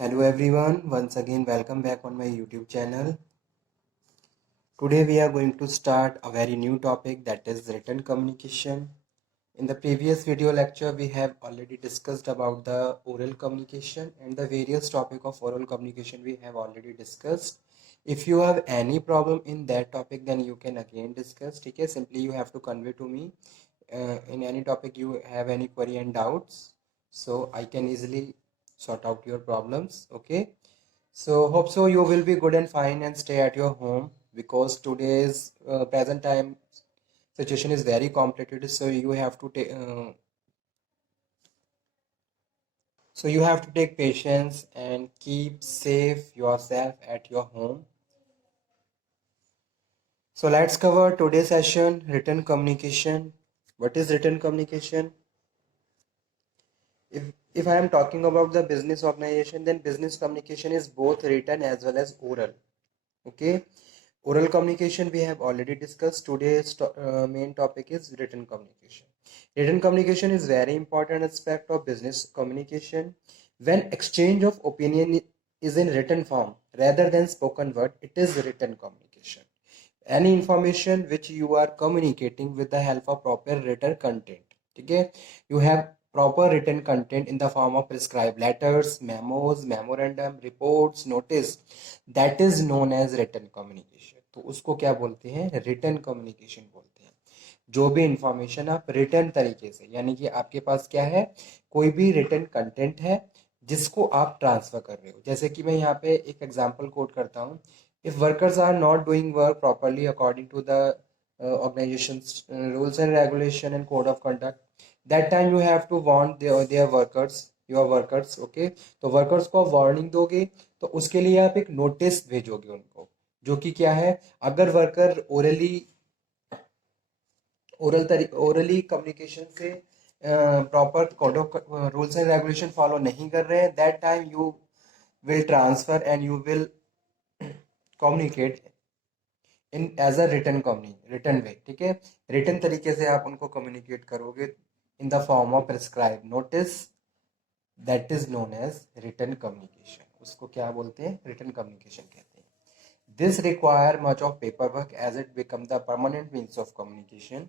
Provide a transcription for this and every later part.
Hello everyone, once again welcome back on my YouTube channel. Today we are going to start a very new topic, that is written communication. In the previous video lecture we have already discussed about the oral communication and the various topic of oral communication we have already discussed. If you have any problem in that topic then you can again discuss. Okay, simply you have to convey to me in any topic you have any query and doubts, so I can easily sort out your problems. Okay, so hope so you will be good and fine and stay at your home, because today's present time situation is very complicated, so you have to take patience and keep safe yourself at your home. So let's cover today's session, written communication. What is written communication? If I am talking about the business organization, then business communication is both written as well as oral. Okay, oral communication we have already discussed. Today's main topic is written communication. Written communication is very important aspect of business communication. When exchange of opinion is in written form rather than spoken word, it is written communication. Any information which you are communicating with the help of proper written content. Okay, you have proper written content in the form of prescribed letters, memos, memorandum, reports, notice, that is known as written communication. तो उसको क्या बोलते हैं? written communication बोलते हैं. जो भी information आप रिटर्न तरीके से, यानी कि आपके पास क्या है, कोई भी रिटर्न कंटेंट है जिसको आप ट्रांसफर कर रहे हो. जैसे कि मैं यहाँ पे एक एग्जांपल कोट करता हूँ. If workers are not doing work properly according to the organization's rules and regulation and code of conduct, that time you have to warn their workers, your workers. Okay, तो workers को warning दोगे तो उसके लिए आप एक notice भेजोगे उनको, जो कि क्या है, अगर वर्कर ओरली कम्युनिकेशन से proper code of rules and regulation follow नहीं कर रहे हैं, that time you will transfer and you will communicate in as a written way. ठीक है, रिटर्न तरीके से आप उनको कम्युनिकेट करोगे in the form of prescribe notice, that is known as written communication. उसको क्या बोलते हैं? रिटर्न कम्युनिकेशन कहते हैं. This require much of paperwork as it become the permanent means of communication.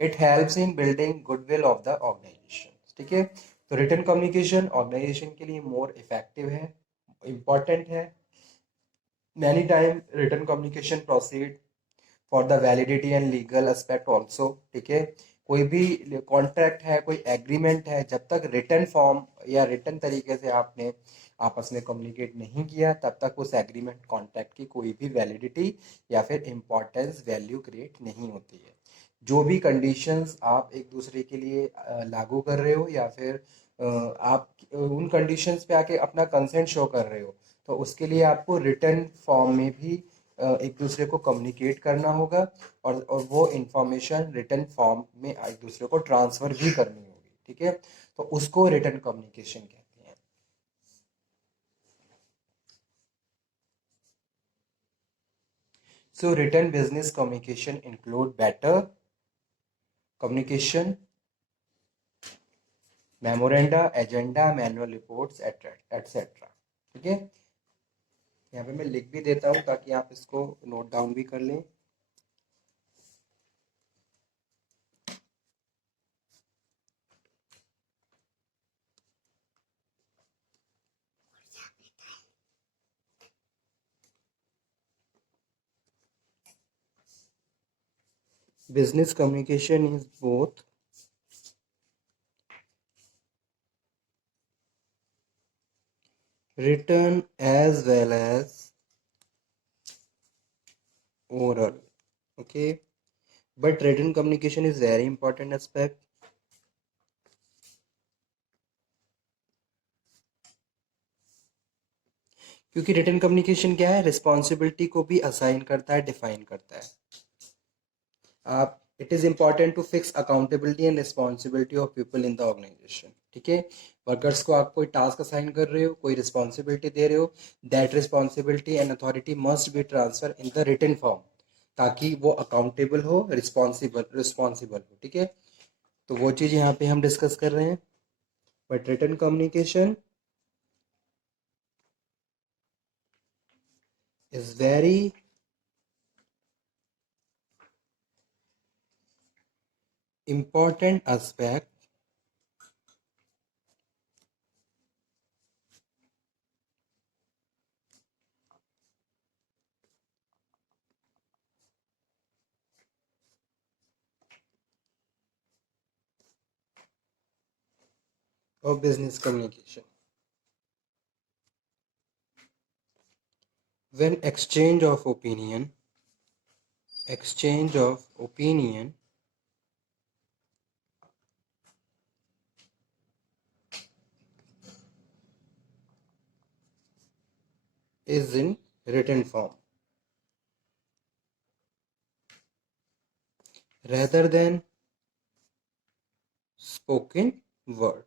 It helps in building goodwill of the organization. ठीक है, तो return communication organisation के लिए मोर इफेक्टिव है, इम्पॉर्टेंट है. Many time written communication proceed for the validity and legal aspect also. ठीक है, कोई भी कॉन्ट्रैक्ट है, कोई एग्रीमेंट है, जब तक रिटर्न फॉर्म या रिटर्न तरीके से आपने आपस में कम्युनिकेट नहीं किया, तब तक उस एग्रीमेंट कॉन्ट्रैक्ट की कोई भी वैलिडिटी या फिर इम्पोर्टेंस वैल्यू क्रिएट नहीं होती है. जो भी कंडीशंस आप एक दूसरे के लिए लागू कर रहे हो, या फिर आप उन कंडीशंस पे आके अपना कंसेंट शो कर रहे हो, तो उसके लिए आपको रिटर्न फॉर्म में भी एक दूसरे को कम्युनिकेट करना होगा, और वो इंफॉर्मेशन रिटर्न फॉर्म में एक दूसरे को ट्रांसफर भी करनी होगी. ठीक है, तो उसको रिटर्न कम्युनिकेशन कहते हैं. So written business communication include better communication, memoranda, agenda, manual reports, etc. ठीक है, यहाँ पे मैं लिख भी देता हूँ ताकि आप इसको नोट डाउन भी कर लें. Business communication is both written as well as oral. Okay, but written communication is very important aspect. क्योंकि रिटन कम्युनिकेशन क्या है, रिस्पॉन्सिबिलिटी को भी असाइन करता है, डिफाइन करता है. आप it is important to fix accountability and responsibility of people in the organisation. ठीक है, वर्कर्स को आप कोई टास्क असाइन कर रहे हो, कोई रिस्पॉन्सिबिलिटी दे रहे हो, that responsibility and authority must be transfer in the written form, ताकि वो अकाउंटेबल हो, रिस्पॉन्सिबल हो. ठीक है, तो वो चीज़ यहाँ पे हम डिस्कस कर रहे हैं. But written communication is very important aspect of business communication. When exchange of opinion is in written form rather than spoken word.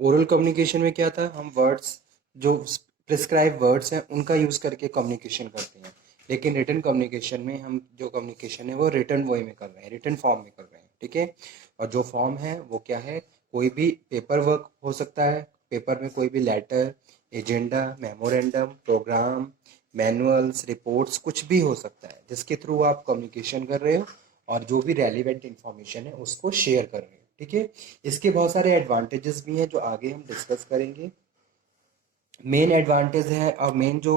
Oral communication में क्या था, हम वर्ड्स जो प्रिस्क्राइब वर्ड्स हैं उनका यूज़ करके कम्युनिकेशन करते हैं, लेकिन रिटन कम्युनिकेशन में हम जो कम्युनिकेशन है वो रिटन वे में कर रहे हैं, रिटन फॉर्म में कर रहे हैं. ठीक है. और जो फॉर्म है वो क्या है, कोई भी पेपर वर्क हो सकता है, पेपर में कोई भी letter, agenda, memorandum, programme, manuals, reports, कुछ भी हो सकता है जिसके थ्रू आप कम्युनिकेशन कर रहे हो और जो भी रेलिवेंट इंफॉर्मेशन है उसको शेयर कर रहे हो. ठीक है. इसके बहुत सारे एडवांटेजेस भी हैं जो आगे हम डिस्कस करेंगे. मेन एडवांटेज है और मेन जो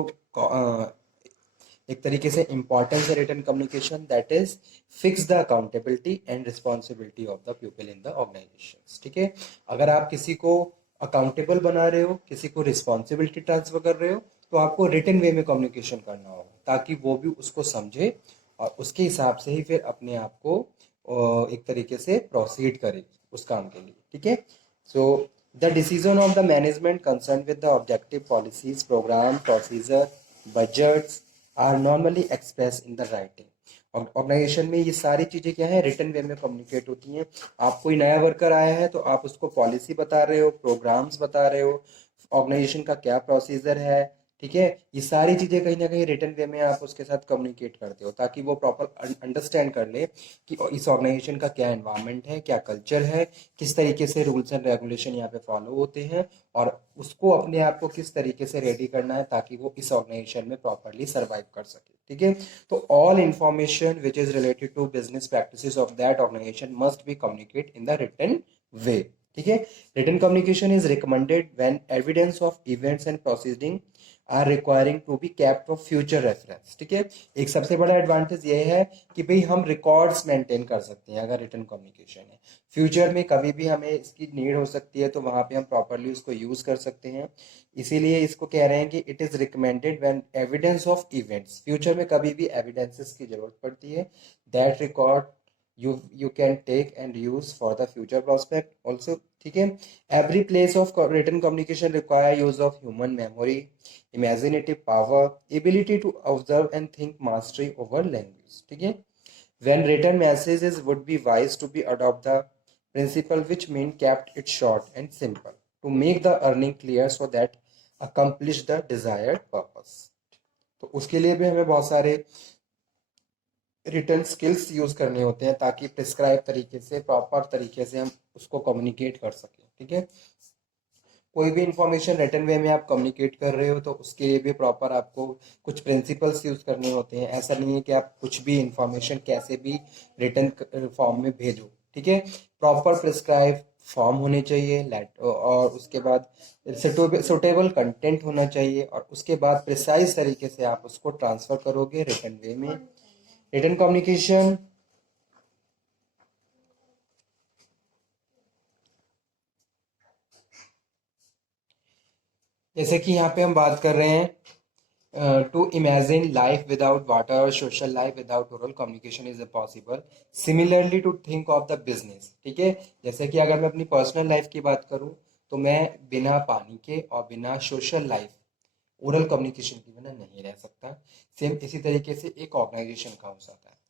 एक तरीके से इंपॉर्टेंस है written communication, that is fix the accountability and responsibility of the people in the organisation. ठीक है. अगर आप किसी को अकाउंटेबल बना रहे हो, किसी को रिस्पॉन्सिबिलिटी ट्रांसफर कर रहे हो, तो आपको रिटन वे में कम्युनिकेशन करना होगा ताकि वो भी उसको समझे और उसके हिसाब से ही फिर अपने आप को एक तरीके से प्रोसीड करे उस काम के लिए. ठीक है. So the decision of the management concern with the objective policies, programme, procedure, budgets are normally express in the writing. Organisation में ये सारी चीज़ें क्या है, रिटन वे में कम्युनिकेट होती हैं. आप कोई नया वर्कर आया है तो आप उसको पॉलिसी बता रहे हो, प्रोग्राम्स बता रहे हो, ऑर्गेनाइजेशन का क्या प्रोसीजर है. ठीक है. ये सारी चीज़ें कहीं ना कहीं रिटन वे में आप उसके साथ कम्युनिकेट करते हो ताकि वो प्रॉपर अंडरस्टैंड कर ले कि इस ऑर्गेनाइजेशन का क्या एनवायरनमेंट है, क्या कल्चर है, किस तरीके से रूल्स एंड रेगुलेशन यहाँ पे फॉलो होते हैं और उसको अपने आप को किस तरीके से रेडी करना है ताकि वो इस ऑर्गेनाइजेशन में प्रॉपरली सर्वाइव कर सके. ठीक है. तो all information which is related to business practices of that organisation must be communicate in the written way. ठीक है. Written communication is recommended when evidence of events and proceeding are requiring to be kept for future reference. ठीक है. एक सबसे बड़ा advantage ये है कि भाई हम रिकॉर्ड्स मेंटेन कर सकते हैं अगर रिटन कम्युनिकेशन है. फ्यूचर में कभी भी हमें इसकी नीड हो सकती है तो वहां पे हम प्रॉपरली उसको यूज कर सकते हैं. इसीलिए इसको कह रहे हैं कि it is recommended when evidence of events, future में कभी भी एविडेंसेस की जरूरत पड़ती है, that record you can take and use for the future prospect also. ठीक है. every place of written communication require use of human memory, imaginative power, ability to observe and think, mastery over language. ठीक है. when written messages would be wise to be adopt the principle which mean kept it short and simple to make the earning clear so that accomplish the desired purpose. तो उसके लिए भी हमें बहुत सारे return skills use करने होते हैं ताकि प्रिस्क्राइब तरीके से, प्रॉपर तरीके से हम उसको कम्युनिकेट कर सकें. ठीक है. कोई भी इंफॉर्मेशन रिटर्न वे में आप कम्युनिकेट कर रहे हो तो उसके लिए भी प्रॉपर आपको कुछ प्रिंसिपल्स यूज करने होते हैं. ऐसा नहीं है कि आप कुछ भी इंफॉर्मेशन कैसे भी रिटर्न फॉर्म में भेजो. ठीक है. प्रॉपर प्रिस्क्राइब फॉर्म होने चाहिए और उसके बाद सुटेबल कंटेंट होना चाहिए और उसके बाद प्रिसाइज तरीके से आप उसको ट्रांसफर करोगे रिटर्न वे में. रिटर्न कम्युनिकेशन जैसे कि यहाँ पे हम बात कर रहे हैं to imagine life without water, social life without oral communication is possible. Similarly to think of the business. ठीक है. जैसे कि अगर मैं अपनी पर्सनल लाइफ की बात करूँ तो मैं बिना पानी के और बिना सोशल लाइफ, ओरल कम्युनिकेशन के बिना नहीं रह सकता. सेम इसी तरीके से एक ऑर्गेनाइजेशन का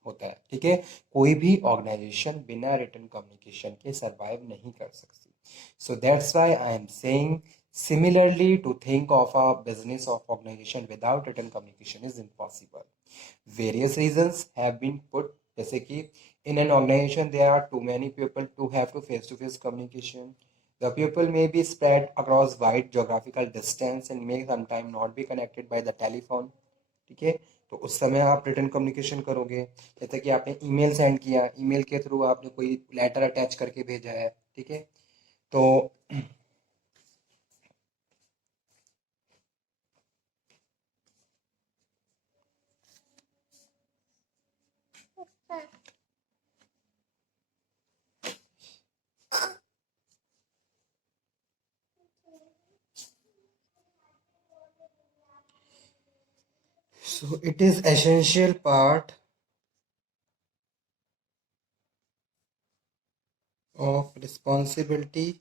होता है. ठीक है. कोई भी ऑर्गेनाइजेशन बिना रिटन कम्युनिकेशन के सरवाइव नहीं कर सकती. So that's why I am saying similarly to think of a business of organization without written communication is impossible. Various reasons have been put, जैसे कि in an organization there are too many people to have to face communication. The people may be spread across wide geographical distance and may sometimes not be connected by the telephone. ठीक है. तो उस समय आप return communication करोगे। जैसे कि आपने ईमेल सेंड किया, ईमेल के थ्रू आपने कोई लेटर अटैच करके भेजा है, ठीक है। तो so it is essential part of responsibility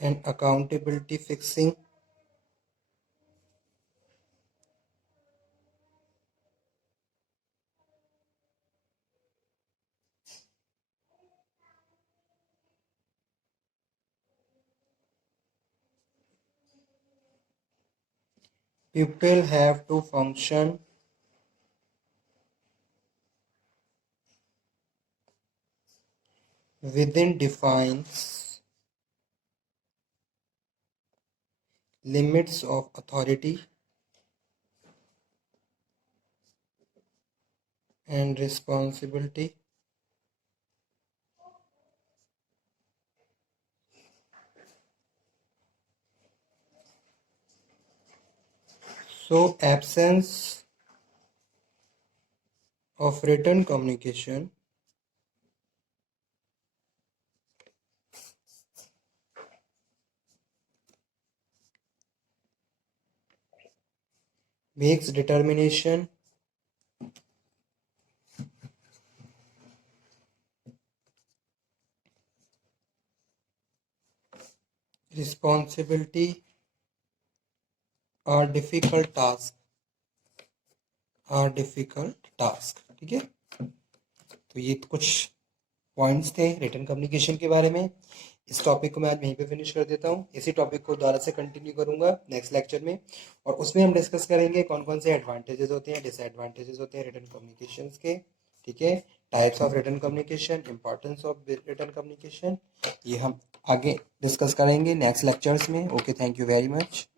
and accountability fixing people have to function within defines limits of authority and responsibility. So absence of written communication makes determination responsibility are difficult task, ठीक है। तो ये कुछ points थे return communication के बारे में। इस टॉपिक को मैं आज यहीं पे फिनिश कर देता हूँ। इसी टॉपिक को दोबारा से कंटिन्यू करूंगा नेक्स्ट लेक्चर में, और उसमें हम डिस्कस करेंगे कौन कौन से एडवांटेजेस होते हैं, डिसएडवांटेजेस होते हैं रिटर्न कम्युनिकेशन के, ठीक है। Types of return communication, importance of return communication, ये हम आगे डिस्कस करेंगे नेक्स्ट लेक्चर्स में। Okay, thank you very much.